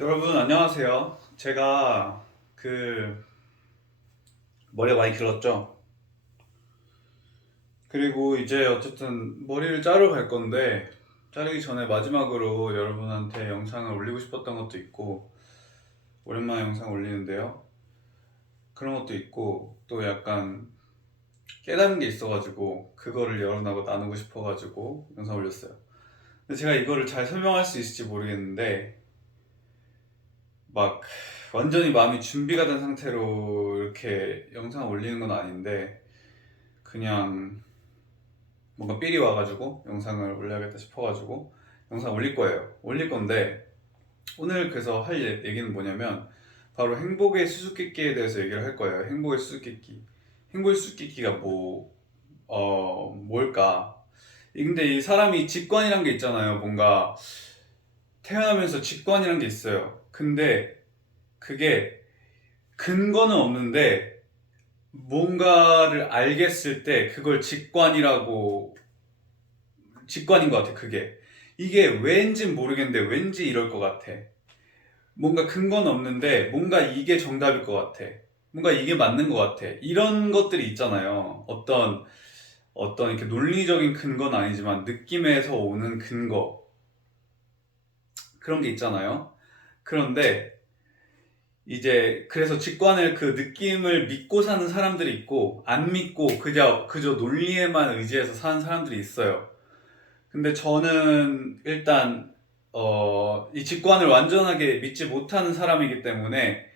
여러분 안녕하세요. 제가 머리가 많이 길었죠. 그리고 이제 어쨌든 머리를 자르러 갈 건데 자르기 전에 마지막으로 여러분한테 영상을 올리고 싶었던 것도 있고 오랜만에 영상 올리는데요. 그런 것도 있고 또 약간 깨달은 게 있어가지고 그거를 여러분하고 나누고 싶어가지고 영상 올렸어요. 근데 제가 이거를 잘 설명할 수 있을지 모르겠는데 막 완전히 마음이 준비가 된 상태로 이렇게 영상 올리는 건 아닌데 그냥 뭔가 삘이 와가지고 영상을 올려야겠다 싶어가지고 영상 올릴 거예요. 올릴 건데 오늘 그래서 할 얘기는 뭐냐면 바로 행복의 수수께끼에 대해서 얘기를 할 거예요. 행복의 수수께끼. 행복의 수수께끼가 뭘까? 근데 이 사람이 직관이란 게 있잖아요. 뭔가 태어나면서 직관이란 게 있어요. 근데 그게 근거는 없는데 뭔가를 알겠을 때 그걸 직관인 것 같아. 그게 이게 왠진 모르겠는데 왠지 이럴 것 같아. 뭔가 근거는 없는데 뭔가 이게 정답일 것 같아. 뭔가 이게 맞는 것 같아. 이런 것들이 있잖아요. 어떤 이렇게 논리적인 근거는 아니지만 느낌에서 오는 근거, 그런 게 있잖아요. 그런데 이제 그래서 직관을, 그 느낌을 믿고 사는 사람들이 있고 안 믿고 그저 논리에만 의지해서 사는 사람들이 있어요. 근데 저는 일단 이 직관을 완전하게 믿지 못하는 사람이기 때문에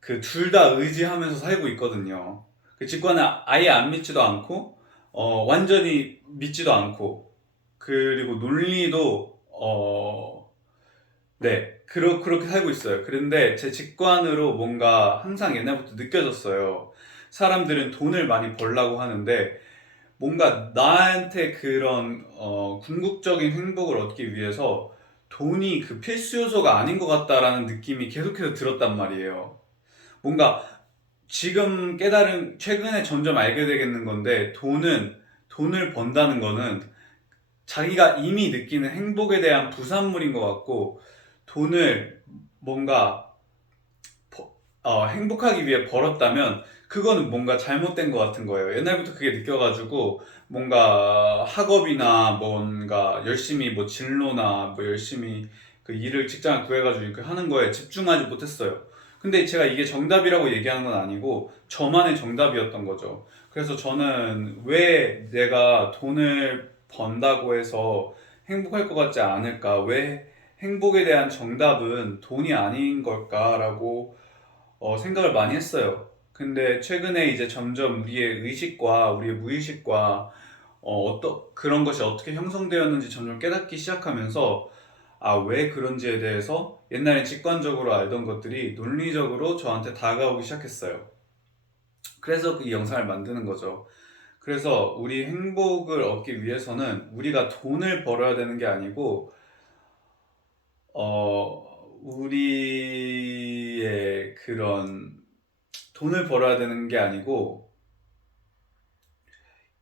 그 둘 다 의지하면서 살고 있거든요. 그 직관을 아예 안 믿지도 않고 완전히 믿지도 않고, 그리고 논리도 네, 그렇게 살고 있어요. 그런데 제 직관으로 뭔가 항상 옛날부터 느껴졌어요. 사람들은 돈을 많이 벌라고 하는데 뭔가 나한테 그런 궁극적인 행복을 얻기 위해서 돈이 그 필수 요소가 아닌 것 같다라는 느낌이 계속해서 들었단 말이에요. 뭔가 지금 최근에 점점 알게 되겠는 건데 돈을 번다는 거는 자기가 이미 느끼는 행복에 대한 부산물인 것 같고, 돈을 뭔가 행복하기 위해 벌었다면 그거는 뭔가 잘못된 것 같은 거예요. 옛날부터 그게 느껴가지고 뭔가 학업이나 뭔가 열심히 뭐 진로나 뭐 열심히 그 직장을 구해가지고 이렇게 하는 거에 집중하지 못했어요. 근데 제가 이게 정답이라고 얘기하는 건 아니고 저만의 정답이었던 거죠. 그래서 저는 왜 내가 돈을 번다고 해서 행복할 것 같지 않을까? 왜 행복에 대한 정답은 돈이 아닌 걸까라고 생각을 많이 했어요. 근데 최근에 이제 점점 우리의 의식과 우리의 무의식과 그런 것이 어떻게 형성되었는지 점점 깨닫기 시작하면서 왜 그런지에 대해서 옛날에 직관적으로 알던 것들이 논리적으로 저한테 다가오기 시작했어요. 그래서 그 영상을 만드는 거죠. 그래서 우리 행복을 얻기 위해서는 우리가 돈을 벌어야 되는 게 아니고 우리의 그런 돈을 벌어야 되는 게 아니고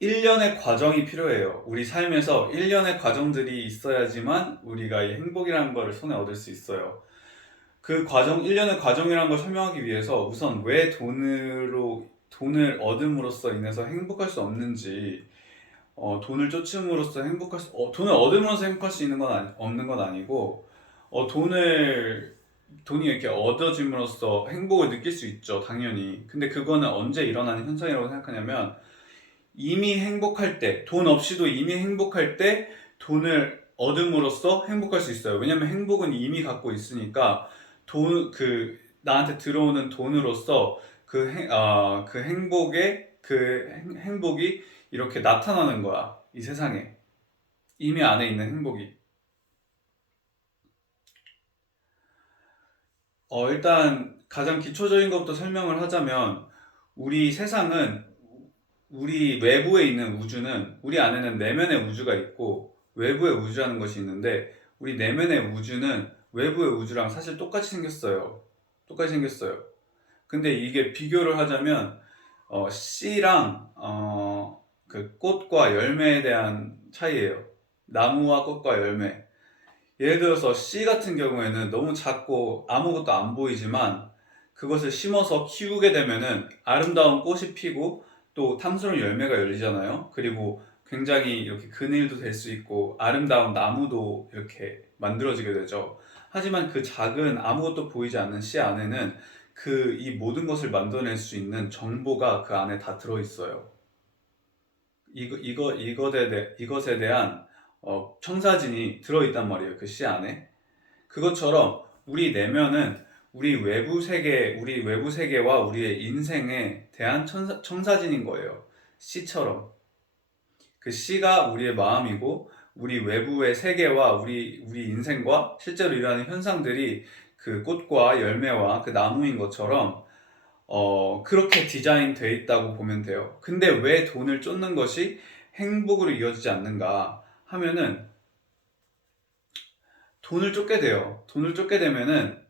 일련의 과정이 필요해요. 우리 삶에서 일련의 과정들이 있어야지만 우리가 이 행복이라는 걸 손에 얻을 수 있어요. 그 일련의 과정이라는 걸 설명하기 위해서 우선 왜 돈을 얻음으로써 인해서 행복할 수 없는지, 돈을 얻음으로써 행복할 수 있는 없는 건 아니고, 돈이 이렇게 얻어짐으로써 행복을 느낄 수 있죠, 당연히. 근데 그거는 언제 일어나는 현상이라고 생각하냐면, 이미 행복할 때, 돈 없이도 이미 행복할 때 돈을 얻음으로써 행복할 수 있어요. 왜냐면 행복은 이미 갖고 있으니까 나한테 들어오는 돈으로써 행복이 이렇게 나타나는 거야. 이 세상에. 이미 안에 있는 행복이. 일단 가장 기초적인 것부터 설명을 하자면 우리 세상은 우리 외부에 있는 우주는, 우리 안에는 내면의 우주가 있고 외부의 우주라는 것이 있는데, 우리 내면의 우주는 외부의 우주랑 사실 똑같이 생겼어요. 똑같이 생겼어요. 근데 이게 비교를 하자면 씨랑 그 꽃과 열매에 대한 차이예요. 나무와 꽃과 열매. 예를 들어서 씨 같은 경우에는 너무 작고 아무것도 안 보이지만 그것을 심어서 키우게 되면은 아름다운 꽃이 피고 또 탐스러운 열매가 열리잖아요. 그리고 굉장히 이렇게 그늘도 될 수 있고 아름다운 나무도 이렇게 만들어지게 되죠. 하지만 그 작은 아무것도 보이지 않는 씨 안에는 그 이 모든 것을 만들어낼 수 있는 정보가 그 안에 다 들어 있어요. 이것에 대한 청사진이 들어 있단 말이에요. 그 씨 안에. 그것처럼 우리 내면은 우리 외부 세계와 우리의 인생에 대한 청사진인 거예요. 씨처럼. 그 씨가 우리의 마음이고, 우리 외부의 세계와 우리 인생과 실제로 일어나는 현상들이 그 꽃과 열매와 그 나무인 것처럼, 그렇게 디자인되어 있다고 보면 돼요. 근데 왜 돈을 쫓는 것이 행복으로 이어지지 않는가 하면은, 돈을 쫓게 돼요. 돈을 쫓게 되면은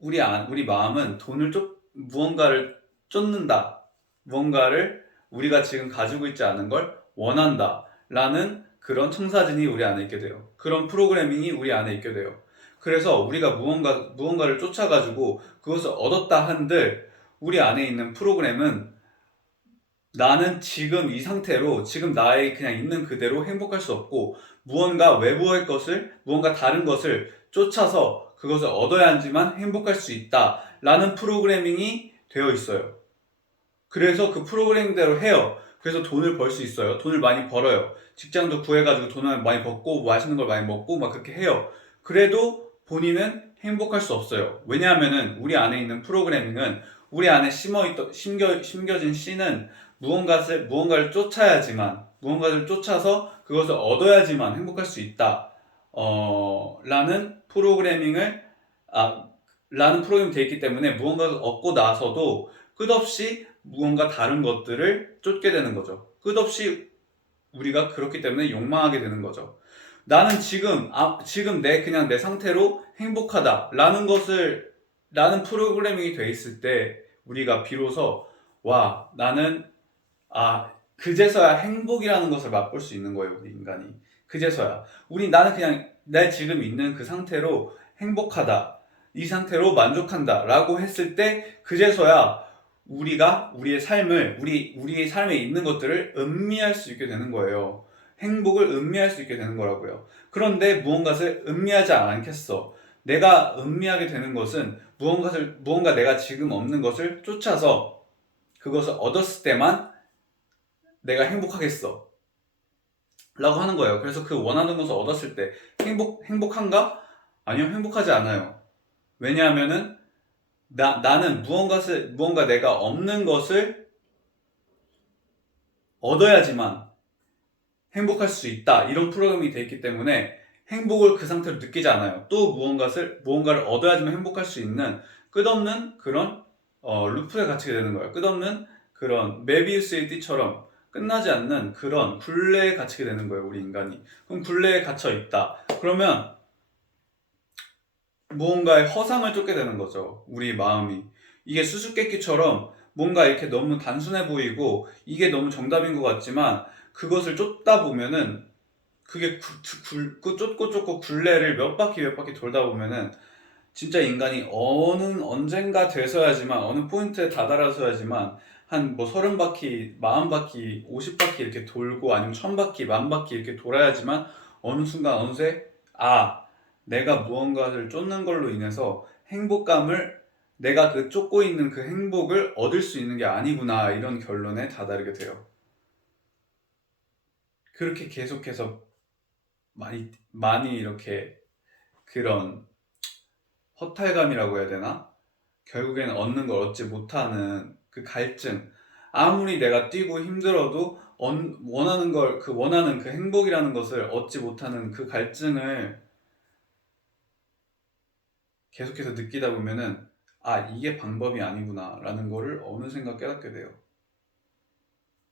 우리 마음은 무언가를 쫓는다. 무언가를 우리가 지금 가지고 있지 않은 걸 원한다. 라는 그런 청사진이 우리 안에 있게 돼요. 그런 프로그래밍이 우리 안에 있게 돼요. 그래서 우리가 무언가를 쫓아가지고 그것을 얻었다 한들 우리 안에 있는 프로그램은 나는 지금 이 상태로 지금 나의 그냥 있는 그대로 행복할 수 없고 무언가 다른 것을 쫓아서 그것을 얻어야지만 행복할 수 있다 라는 프로그래밍이 되어 있어요. 그래서 그 프로그램대로 해요. 그래서 돈을 벌 수 있어요. 돈을 많이 벌어요. 직장도 구해가지고 돈을 많이 벌고 맛있는 걸 많이 먹고 막 그렇게 해요. 그래도 본인은 행복할 수 없어요. 왜냐하면은 우리 안에 있는 프로그래밍은 우리 안에 심겨진 씨는 무언가를 무언가를 쫓아서 그것을 얻어야지만 행복할 수 있다. 라는 아, 라는 프로그램이 되어 있기 때문에 무언가를 얻고 나서도 끝없이 무언가 다른 것들을 쫓게 되는 거죠. 끝없이 우리가 그렇기 때문에 욕망하게 되는 거죠. 나는 지금 그냥 내 상태로 행복하다 라는 프로그래밍이 돼 있을 때 우리가 비로소 그제서야 행복이라는 것을 맛볼 수 있는 거예요, 우리 인간이. 그제서야. 나는 그냥 내 지금 있는 그 상태로 행복하다. 이 상태로 만족한다. 라고 했을 때, 그제서야 우리가 우리의 삶에 있는 것들을 음미할 수 있게 되는 거예요. 행복을 음미할 수 있게 되는 거라고요. 그런데 무언가를 음미하지 않겠어. 내가 음미하게 되는 것은 무언가 내가 지금 없는 것을 쫓아서 그것을 얻었을 때만 내가 행복하겠어 라고 하는 거예요. 그래서 그 원하는 것을 얻었을 때 행복한가? 아니요, 행복하지 않아요. 왜냐하면은 나는 무언가 내가 없는 것을 얻어야지만 행복할 수 있다, 이런 프로그램이 돼 있기 때문에 행복을 그 상태로 느끼지 않아요. 또 무언가를 얻어야지만 행복할 수 있는 끝없는 그런 루프에 갇히게 되는 거예요. 끝없는 그런 메비우스의 띠처럼 끝나지 않는 그런 굴레에 갇히게 되는 거예요, 우리 인간이. 그럼 굴레에 갇혀 있다. 그러면 무언가의 허상을 쫓게 되는 거죠, 우리 마음이. 이게 수수께끼처럼 뭔가 이렇게 너무 단순해 보이고 이게 너무 정답인 것 같지만 그것을 쫓다 보면은 그게 쫓고 굴레를 몇 바퀴 돌다 보면은 진짜 인간이 언젠가 돼서야지만, 어느 포인트에 다다라서야지만 한 뭐 30바퀴, 40바퀴, 50바퀴 이렇게 돌고, 아니면 1000바퀴, 10,000바퀴 이렇게 돌아야지만 어느 순간 어느새 내가 무언가를 쫓는 걸로 인해서 내가 쫓고 있는 그 행복을 얻을 수 있는 게 아니구나, 이런 결론에 다다르게 돼요. 그렇게 계속해서 많이 이렇게 그런 허탈감이라고 해야 되나? 결국에는 얻는 걸 얻지 못하는 그 갈증. 아무리 내가 뛰고 힘들어도 원하는 그 행복이라는 것을 얻지 못하는 그 갈증을 계속해서 느끼다 보면은 이게 방법이 아니구나 라는 거를 어느샌가 깨닫게 돼요.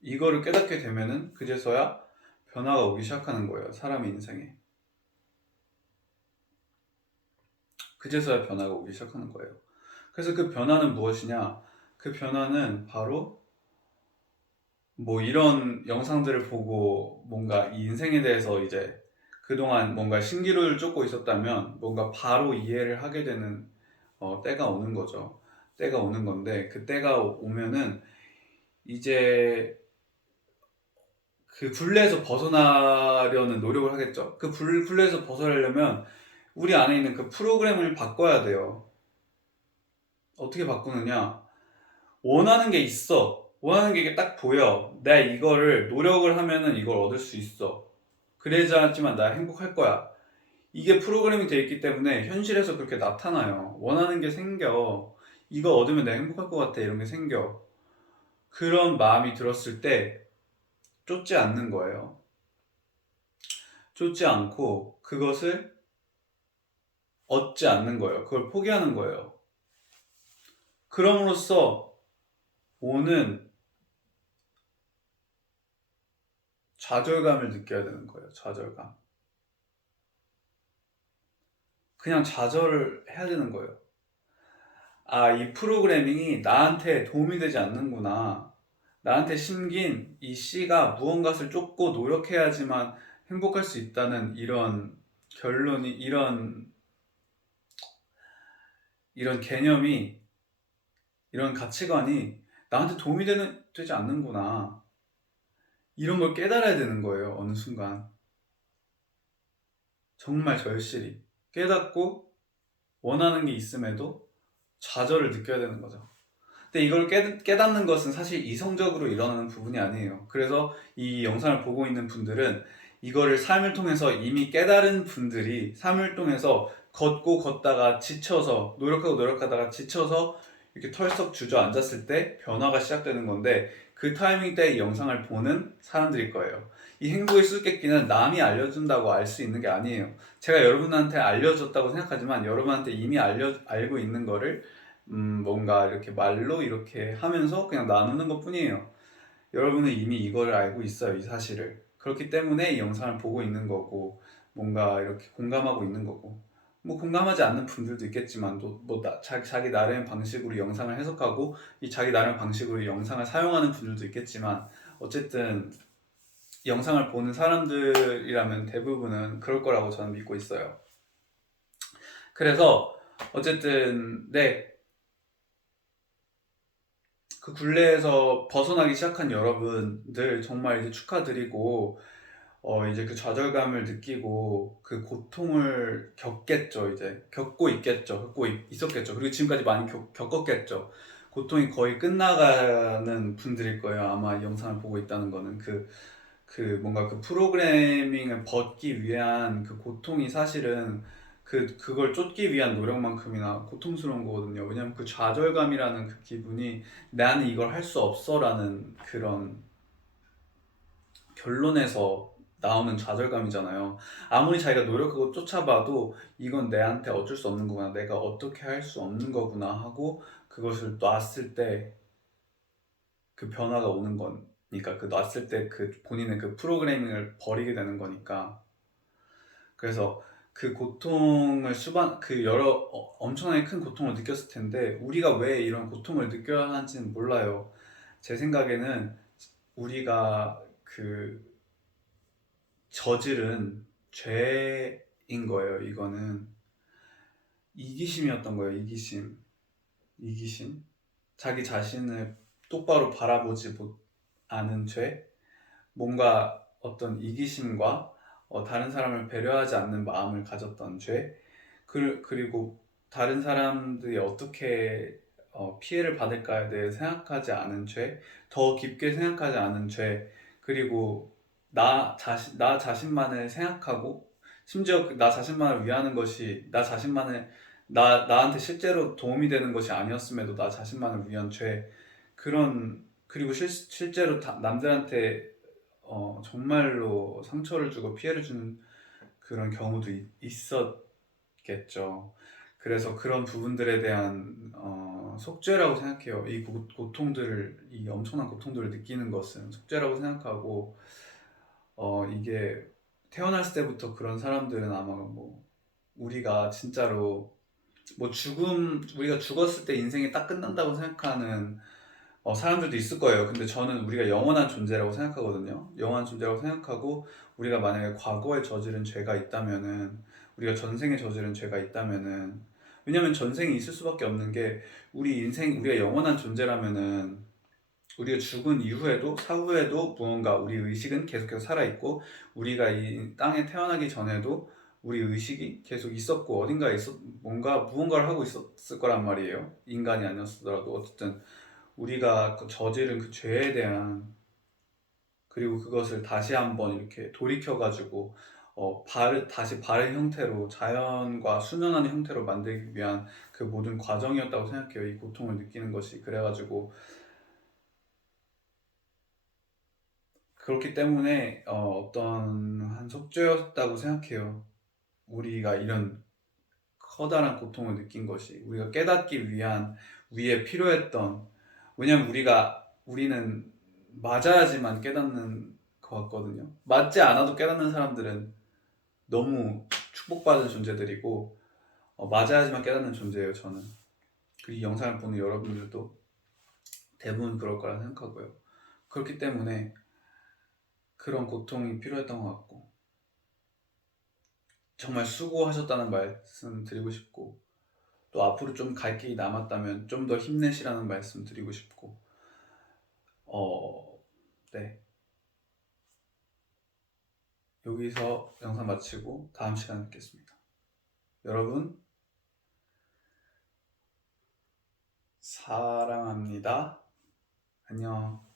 이거를 깨닫게 되면은 그제서야 변화가 오기 시작하는 거예요, 사람의 인생에. 그제서야 변화가 오기 시작하는 거예요. 그래서 그 변화는 무엇이냐? 그 변화는 바로 뭐 이런 영상들을 보고 뭔가 이 인생에 대해서 이제 그동안 뭔가 신기루를 쫓고 있었다면 뭔가 바로 이해를 하게 되는 때가 오는 거죠. 때가 오는 건데 그 때가 오면은 이제 그 굴레에서 벗어나려는 노력을 하겠죠. 그 굴레에서 벗어나려면 우리 안에 있는 그 프로그램을 바꿔야 돼요. 어떻게 바꾸느냐? 원하는 게 있어. 원하는 게 딱 보여. 내가 이거를 노력을 하면은 이걸 얻을 수 있어. 그래야지만 나 행복할 거야. 이게 프로그래밍 돼 있기 때문에 현실에서 그렇게 나타나요. 원하는 게 생겨. 이거 얻으면 내가 행복할 것 같아. 이런 게 생겨. 그런 마음이 들었을 때 쫓지 않는 거예요. 쫓지 않고 그것을 얻지 않는 거예요. 그걸 포기하는 거예요. 그럼으로써 오는 좌절감을 느껴야 되는 거예요. 좌절감. 그냥 좌절을 해야 되는 거예요. 아, 이 프로그래밍이 나한테 도움이 되지 않는구나. 나한테 심긴 이 씨가 무언가를 쫓고 노력해야지만 행복할 수 있다는 이런 결론이, 이런 개념이, 이런 가치관이 나한테 도움이 되지 않는구나. 이런 걸 깨달아야 되는 거예요. 어느 순간. 정말 절실히. 깨닫고 원하는 게 있음에도 좌절을 느껴야 되는 거죠. 근데 이걸 깨닫는 것은 사실 이성적으로 일어나는 부분이 아니에요. 그래서 이 영상을 보고 있는 분들은 이거를 삶을 통해서 이미 깨달은 분들이 삶을 통해서 걷고 걷다가 지쳐서 노력하다가 지쳐서 이렇게 털썩 주저앉았을 때 변화가 시작되는 건데 그 타이밍 때 이 영상을 보는 사람들일 거예요. 이 행복의 수수께끼는 남이 알려준다고 알 수 있는 게 아니에요. 제가 여러분한테 알려줬다고 생각하지만 여러분한테 이미 알고 있는 거를 뭔가 이렇게 말로 이렇게 하면서 그냥 나누는 것 뿐이에요. 여러분은 이미 이걸 알고 있어요, 이 사실을. 그렇기 때문에 이 영상을 보고 있는 거고, 뭔가 이렇게 공감하고 있는 거고. 뭐 공감하지 않는 분들도 있겠지만, 자기 나름의 방식으로 영상을 해석하고, 이 자기 나름 방식으로 영상을 사용하는 분들도 있겠지만, 어쨌든 영상을 보는 사람들이라면 대부분은 그럴 거라고 저는 믿고 있어요. 그래서 어쨌든 네, 그 굴레에서 벗어나기 시작한 여러분들 정말 이제 축하드리고 이제 그 좌절감을 느끼고 그 고통을 겪겠죠. 이제 겪고 있겠죠. 있었겠죠. 그리고 지금까지 많이 겪었겠죠. 고통이 거의 끝나가는 분들일 거예요. 아마 이 영상을 보고 있다는 거는 뭔가 그 프로그래밍을 벗기 위한 그 고통이 사실은 그걸 쫓기 위한 노력만큼이나 고통스러운 거거든요. 왜냐면 그 좌절감이라는 그 기분이 나는 이걸 할 수 없어라는 그런 결론에서 나오는 좌절감이잖아요. 아무리 자기가 노력하고 쫓아봐도 이건 내한테 어쩔 수 없는 거구나. 내가 어떻게 할 수 없는 거구나 하고 그것을 놨을 때 그 변화가 오는 거니까 그 놨을 때 그 본인의 그 프로그래밍을 버리게 되는 거니까 그래서 그 고통을 엄청나게 큰 고통을 느꼈을 텐데 우리가 왜 이런 고통을 느껴야 하는지는 몰라요. 제 생각에는 우리가 그 저지른 죄인 거예요. 이거는 이기심이었던 거예요. 이기심. 자기 자신을 똑바로 바라보지 않은 죄. 뭔가 어떤 이기심과 다른 사람을 배려하지 않는 마음을 가졌던 죄. 그리고 다른 사람들이 어떻게 피해를 받을까에 대해 생각하지 않은 죄. 더 깊게 생각하지 않은 죄. 그리고 나 자신만을 생각하고 심지어 나 자신만을 위하는 것이 나한테 실제로 도움이 되는 것이 아니었음에도 나 자신만을 위한 죄. 그리고 실제로 남들한테 정말로 상처를 주고 피해를 주는 그런 경우도 있었겠죠. 그래서 그런 부분들에 대한 속죄라고 생각해요. 이 엄청난 고통들을 느끼는 것은 속죄라고 생각하고 이게 태어났을 때부터 그런 사람들은 아마 뭐 우리가 진짜로 우리가 죽었을 때 인생이 딱 끝난다고 생각하는 사람들도 있을 거예요. 근데 저는 우리가 영원한 존재라고 생각하거든요. 영원한 존재라고 생각하고 우리가 만약에 과거에 저지른 죄가 있다면은, 우리가 전생에 저지른 죄가 있다면은, 왜냐면 전생이 있을 수밖에 없는 게, 우리 인생, 우리가 영원한 존재라면은 우리가 죽은 이후에도 사후에도 무언가 우리 의식은 계속해서 살아있고, 우리가 이 땅에 태어나기 전에도 우리 의식이 계속 있었고, 어딘가에 뭔가 무언가를 하고 있었을 거란 말이에요. 인간이 아니었더라도 어쨌든 우리가 저지른 그 죄에 대한, 그리고 그것을 다시 한번 이렇게 돌이켜가지고 다시 바른 형태로, 자연과 순연하는 형태로 만들기 위한 그 모든 과정이었다고 생각해요. 이 고통을 느끼는 것이. 그래가지고 그렇기 때문에 어떤 한 속죄였다고 생각해요. 우리가 이런 커다란 고통을 느낀 것이 우리가 깨닫기 위한, 위에 필요했던, 왜냐면 우리는 맞아야지만 깨닫는 것 같거든요. 맞지 않아도 깨닫는 사람들은 너무 축복받은 존재들이고, 맞아야지만 깨닫는 존재예요, 저는. 이 영상을 보는 여러분들도 대부분 그럴 거라 생각하고요. 그렇기 때문에 그런 고통이 필요했던 것 같고, 정말 수고하셨다는 말씀 드리고 싶고, 또 앞으로 좀 갈 길이 남았다면 좀 더 힘내시라는 말씀 드리고 싶고, 네. 여기서 영상 마치고 다음 시간에 뵙겠습니다. 여러분, 사랑합니다. 안녕.